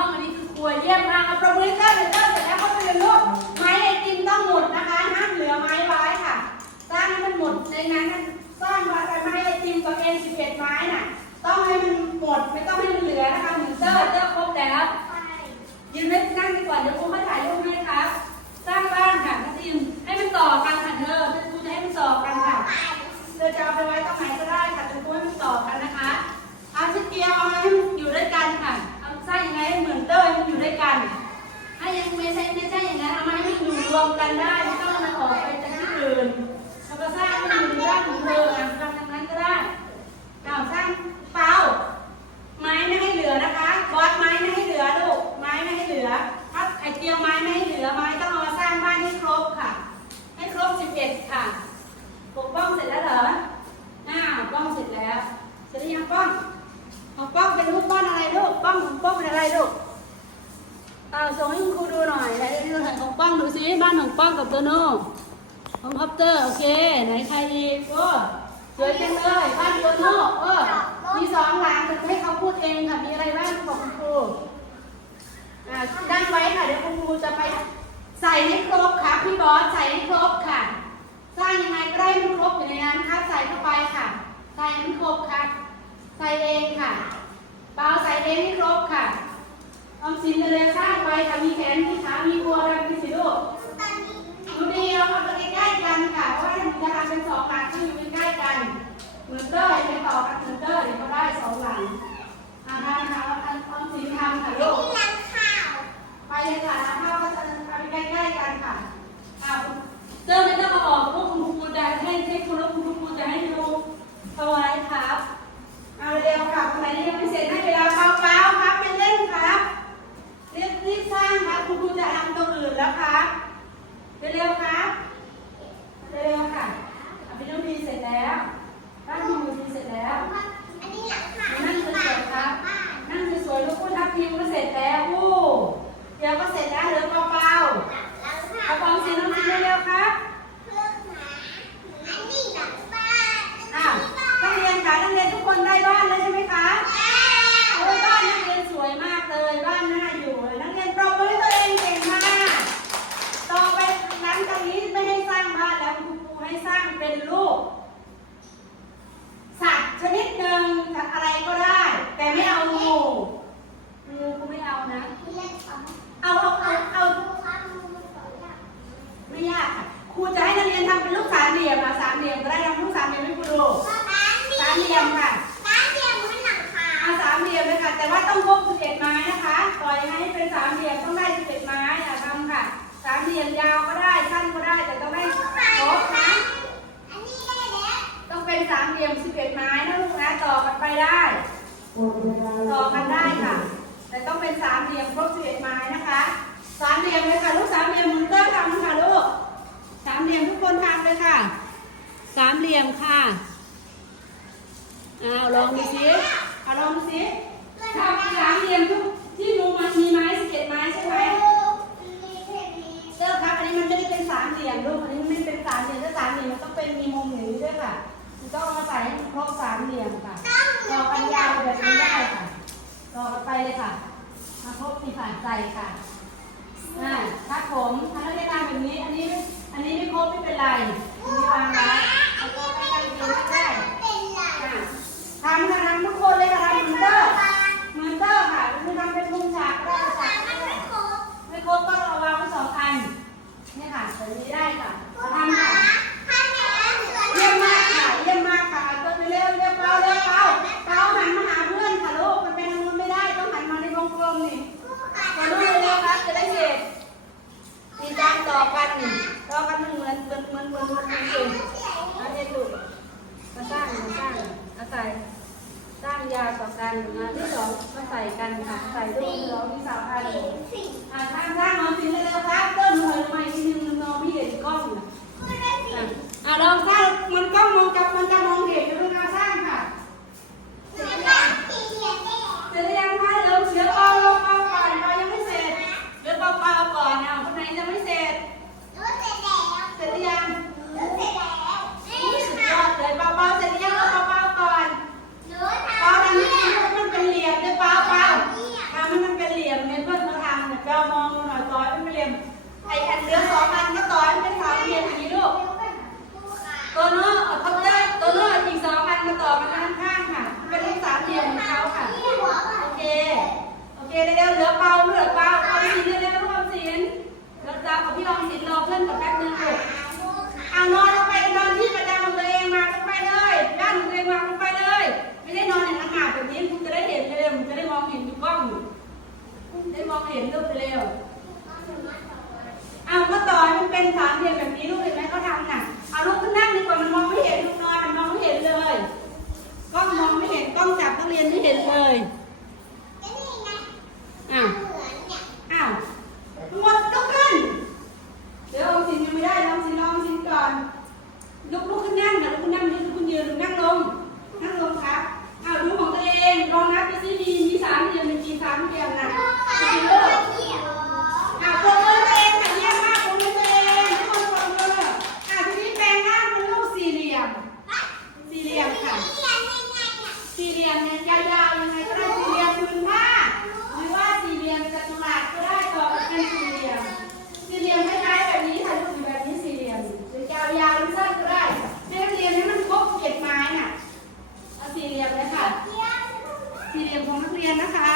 ห้องอันนี้คือครัวเยี่ยมมากเอาประมือเตอร์เดี๋ยวเตอร์เสร็จแล้วเขาไปเรียนลูกไม้ไอติมต้องหมดนะคะห้ามเหลือไม้ไว้ค่ะสร้างให้มันหมดในนั้นนะสร้างไว้ไม้ไอติมตับเองสิบเอ็ดไม้น่ะต้องให้มันหมดไม่ต้องให้มันเหลือนะคะเหมือเตอร์เตอร์ครบแล้วยืนไว้นั่งดีกว่าเดี๋ยวครูมาถ่ายรูปให้ครับ เปล่าไม้ไม่ให้เหลือนะคะบอสไม้ไม่ให้เหลือลูกไม้ไม่ให้เหลือถ้าไอเตียวไม้ไม่ให้เหลือไม้ต้องเอามาสร้างบ้านให้ครบค่ะ ให้ครบ11ค่ะปกป้องเสร็จแล้วเหรออ้าวป้องเสร็จแล้วเสร็จหรือยังป้องของป้องเป็นรูปบ้านอะไรลูกป้องของป้องเป็นอะไรลูกอ้าส่งให้คุณครูดูหน่อยไหนดูหน่อยของป้องดูซิบ้านของป้องกับโตโน่ของคอปเตอร์โอเคไหนใครอีกโอ้ วยจังเลยบ้านโตโน่เออมีสองหลังแต่ให้เขาพูดเองค่ะ มีอะไรบ้างของคุณครูอ่านั่งไว้ค่ะ เดี๋ยวคุณครูจะไปใส่ให้ครบค่ะ พี่บอสใส่ให้ครบค่ะ สร้างยังไงก็ได้ให้มันครบอยู่ในนั้นครับใส่เข้าไปค่ะ ใส่ให้มันครบครับใส่เองค่ะเปล่าใส่เองให้ครบค่ะออมสินเลยสร้างไปค่ะ มีแขน มีขา มีบัวดำมีสีลูกดูดีเอามาใกล้ๆกันค่ะ เพราะว่ามันจะทำเป็นสองหลังที่อยู่ใกันเหมือนเตอร์ไปต่อกันเหมือนเตอร์เดี๋ยวก็ได้สองหลังอ่าทำค่ะออมสินทำค่ะลูกไปเลยค่ะน้ำข้าวก็จะไปใกล้ๆกันค่ะอ่าเจ้าไม่ต้องมาออกพวกคุณครูจะให้ให้คุณแล้วคุณครูจะให้ดูเอาไว้ครับเอาเร็วค่ะคนไหนยังไม่เสร็จให้เวลาเปล่าๆครับไปเล่นครับรีบรีบสร้างครับคุณครูจะทำตัวอื่นแล้วครับเร็วๆครับเร็วๆค่ะ อภินุดีเสร็จแล้วบ้านคุณครูดีเสร็จแล้ว นั่งสวยๆครับ นั่งสวยๆลูกพูดทับทิมก็เสร็จแล้วอู้เดี๋ยวก็เสร็จแล้วเหลือเปล่าๆเอาความสีน้ำสีเร็วๆครับอ้าวนักเรียนคะนักเรียนทุกคนได้บ้านแล้วใช่ไหมคะโอ้ยบ้านนักเรียนสวยมากเลย บ้านน่าอยู่เลยนักเรียนปรบมือให้ตัวเองเก่งมาก ต่อไปหลังจากนี้ไม่ให้สร้างบ้านแล้วคุณครูให้สร้างเป็นรูป สัตว์ชนิดหนึ่งสัตว์อะไรก็ได้ แต่ไม่เอางูงูกูไม่เอานะ เอาเอาเอาเอาไม่ยากค่ะครูจะให้นักเรียนทำเป็นลูกสามเหลี่ยมอะสามเหลี่ยมก็ได้ทำลูกสามเหลี่ยมให้ครูดูสามเหลี่ยมค่ะเอาสามเหลี่ยมเลยค่ะ แต่ว่าต้องครบ11ไม้นะคะปล่อยให้เป็นสามเหลี่ยมต้องได้11ไม้อะทำค่ะสาม เหลี่ยมยาวก็ได้สั้นก็ได้แต่ต้องได้ครบนะต้องเป็นสามเหลี่ยม11ไม้นะลูกนะต่อกันไปได้ต่อกันได้ค่ะ แต่ต้องเป็นสามเหลี่ยมครบ11ไม้นะคะสามเหลี่ยมเลยค่ะลูกสามเหลี่ยมมุนเตอร์ทำค่ะลูกสามเหลี่ยมทุกคนทำเลยค่ะ สามเหลี่ยมค่ะอ้าวลองดูสิเอาลองดูสิทำสามเหลี่ยมทุกที่หนูมันมีไม้11ไม้ใช่ไหม เจ้าครับ อันนี้มัน ไม่ได้เป็นสามเหลี่ยมลูกอันนี้มันไม่เป็นสามเหลี่ยมถ้าสามเหลี่ยมมันต้องเป็นมีมุมอย่างนี้ด้วยค่ะมันต้องเอามาใส่ให้มันครบสามเหลี่ยมค่ะต่อกันยาวแบบนี้ได้ค่ะต่อกันไปเลยค่ะมาครบที่ผ่านใจค่ะอ่าถ้าผมถ้าเราได้ทำแบบนี้ อันนี้อันนี้ไม่ครบไม่เป็นไรอันนี้วางไว้เอาตัวไปกันเดียวไม่ได้อ่าทำค่ะทำทุกคนเลยค่ะทำเหมือนเตอร์เหมื มันมันมันมันมันมันเก่งอาเอ็นดูมาสร้างมาสร้างอาศัยสร้างยาต่อกันมาที่สองมาใส่กันค่ะใส่ด้วยเราที่สาวไทยอ่าสร้างสร้างมัน ลี่ยมเนี่ยยาวๆยังไงก็ได้สี่เหลี่ยมพื้นผ้าหรือว่าสี่เหลี่ยมจัตุรัสก็ได้ต่อเป็นสี่เหลี่ยม สี่เหลี่ยมคล้ายๆแบบนี้ค่ะลูกอยู่แบบนี้สี่เหลี่ยม หรือยาวๆหรือสั้นก็ได้ให้นักเรียนให้มันครบเจ็ดไม้น่ะเอาสี่เหลี่ยมเลยค่ะ สี่เหลี่ยมของนักเรียนนะคะ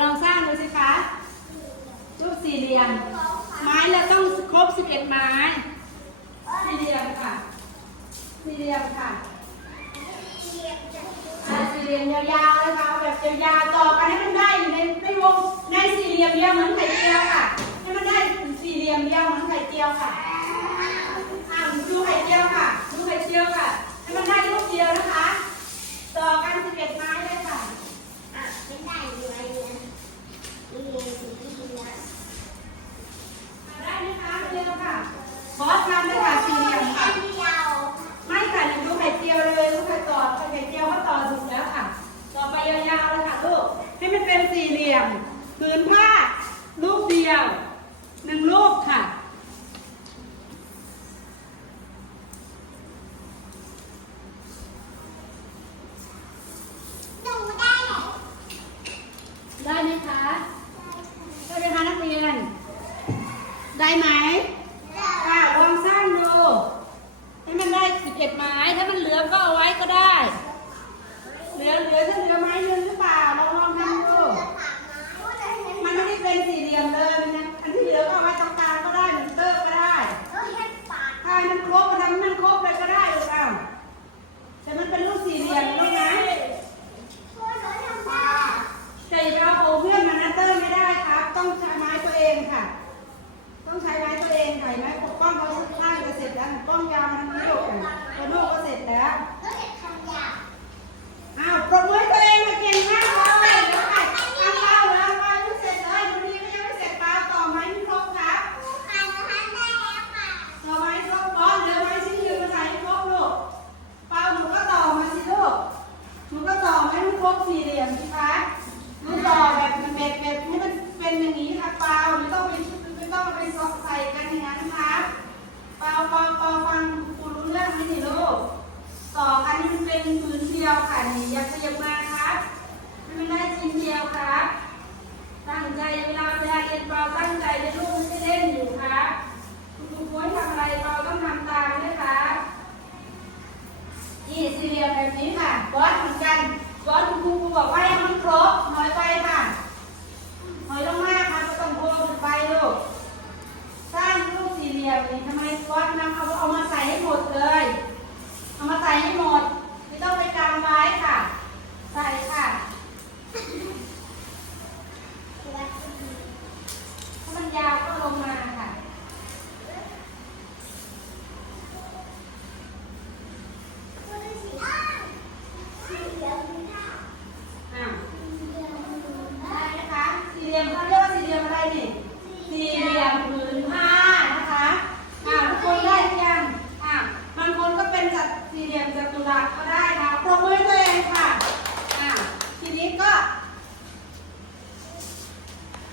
ลองสร้างดูสิคะรูปสี่เหลี่ยม ไม้เราต้องครบสิบเอ็ดไม้ สี่เหลี่ยมค่ะสี่เหลี่ยมยาวๆนะคะแบบยาวๆต่อกันให้มันได้อยู่ในในวงในสี่เหลี่ยมเดียวเหมือนไข่เจียวค่ะ ให้มันได้สี่เหลี่ยมเดียวเหมือนไข่เจียวค่ะ ให้มันเป็นสี่เหลี่ยม พื้นผ้ารูปเดียวหนึ่งรูปค่ะ ยวค่ะหนีอย่าขยัมาครับไม่ได้ชิ้นเดียวครับ ตั้งใจเวลาเวลาเรีนเราตั้งใจในลูกไม่ได้เล่นอยู่ครับคุณคนทำอะไรเราต้องทำตามนะคะยี่สี่เหลี่ยมแบบนี้ค่ะบอสเหมือนกันบอสคุณครูบอกว่าให้มันครบน้อยไปค่ะน้อยลงมากค่ะก็ต้องโกงไปลูก